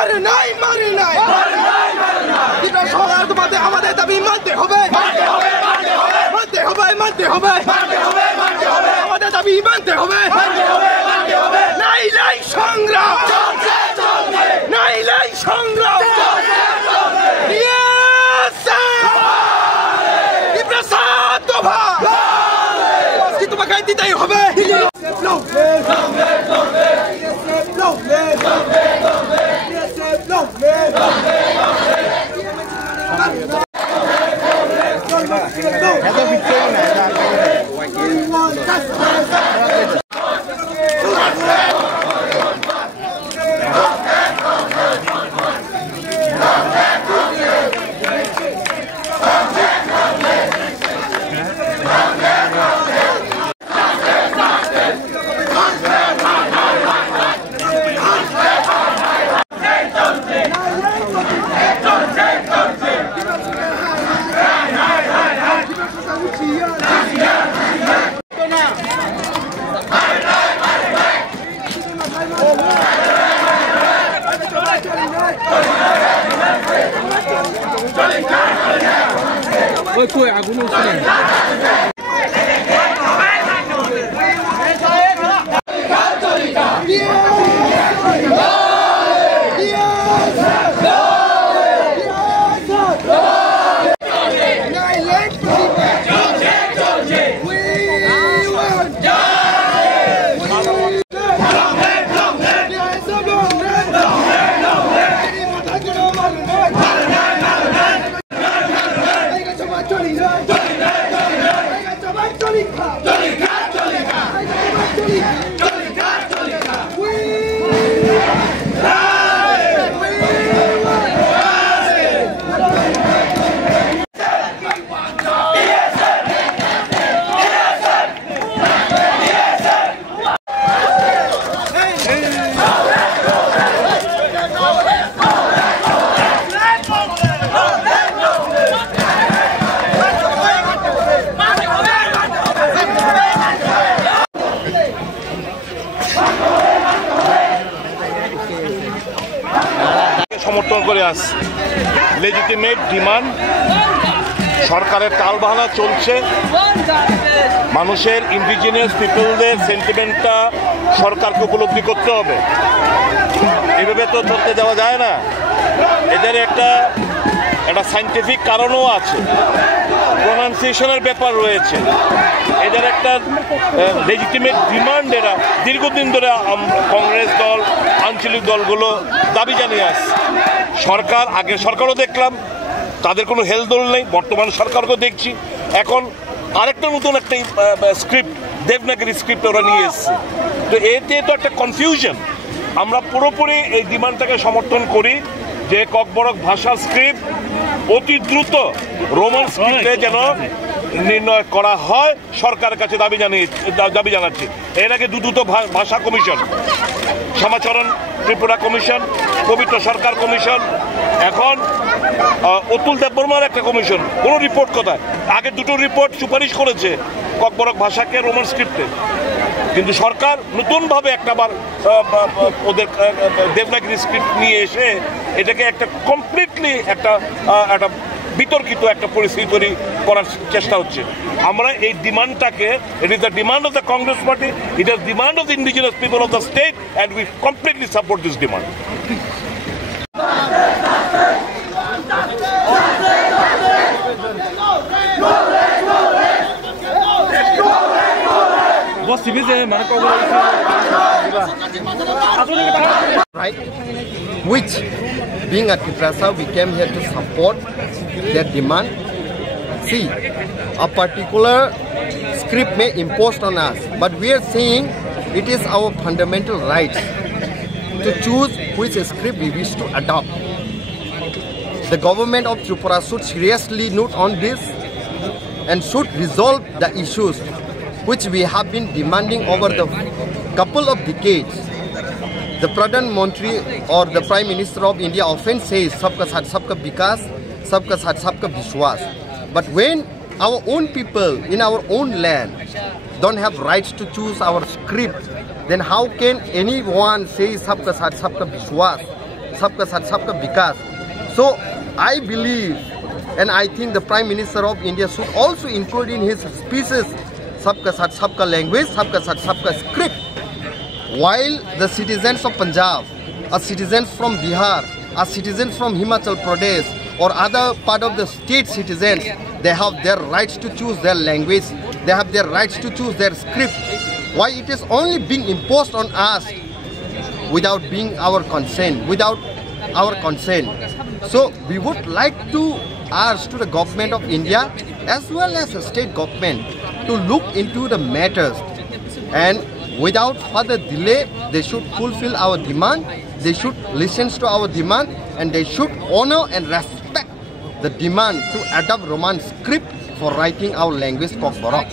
মারে নাই ত্রিপুরা সরকার তোমাদের আমাদের দাবি মানতে হবে আমাদের দাবি মানতে হবে নাই সংগ্রাম ত্রিপুরা সাত দফা তোমাকে দিতেই হবে কই আগুন উঠছে সমর্থন করে আসছে লেজিটিমেট ডিমান্ড সরকারের টালবাহানা চলছে মানুষের ইন্ডিজিনিয়াস পিপলদের সেন্টিমেন্টটা সরকারকে উপলব্ধি করতে হবে এভাবে তো চলতে যাওয়া যায় না এদের একটা সায়েন্টিফিক কারণও আছে প্রোনাউন্সিয়েশনের ব্যাপার রয়েছে এদের একটা লেজিটিমেট ডিমান্ড এরা দীর্ঘদিন ধরে কংগ্রেস দল আঞ্চলিক দলগুলো দাবি জানিয়ে আসছে সরকার আগের সরকারও দেখলাম তাদের কোনো হেলদোল নেই বর্তমান সরকারকেও দেখছি এখন আরেকটা নতুন একটা স্ক্রিপ্ট দেবনাগরী স্ক্রিপ্ট ওরা নিয়ে এসছে তো এতে তো একটা কনফিউশন আমরা পুরোপুরি এই ডিমান্ডটাকে সমর্থন করি যে ককবরক ভাষার স্ক্রিপ্ট অতি দ্রুত রোমান স্ক্রিপ্টে যেন নির্ণয় করা হয় সরকারের কাছে দাবি জানাচ্ছি এর আগে দুটো ভাষা কমিশন শ্যামাচরণ ত্রিপুরা কমিশন পবিত্র সরকার কমিশন এখন অতুল দেববর্মার একটা কমিশন কোনো রিপোর্ট কোথায় আগে দুটো রিপোর্ট সুপারিশ করেছে ককবরক ভাষাকে রোমান স্ক্রিপ্টে কিন্তু সরকার নতুনভাবে একটাবার ওদের দেবনাগরী স্ক্রিপ্ট নিয়ে এসে এটাকে একটা কমপ্লিটলি একটা বিতর্কিত একটা পরিস্থিতি তৈরি করার চেষ্টা হচ্ছে আমরা এই ডিমান্ডটাকে it is the demand of the Congress party it is demand of the indigenous people of the state and we completely support this demand right, which being at Tripura, we came here to support their demand. See, a particular script may impose on us, but we are saying it is our fundamental right to choose which script we wish to adopt. The government of Tripura should seriously note on this and should resolve the issues which we have been demanding over the couple of decades. The Pradhan Mantri or the Prime Minister of India often says sabka saath sabka vikas, sabka saath sabka vishwas. But when our own people in our own land don't have rights to choose our script, then how can anyone say sabka saath sabka vishwas? Sabka Saath Sabka Vikas. So I believe, and I think the Prime Minister of India should also include in his speeches Sabka Saath Sabka language, Sabka Saath Sabka script. While the citizens of Punjab, or citizens from Bihar, or citizens from Himachal Pradesh, or other part of the state citizens, they have their rights to choose their language, they have their rights to choose their script. Why it is only being imposed on us without being our consent, So we would like to urge to the government of India as well as the state government to look into the matters, and without further delay they should fulfill our demand, they should listen to our demand, and they should honor and respect the demand to adopt Roman script for writing our language Kokborok.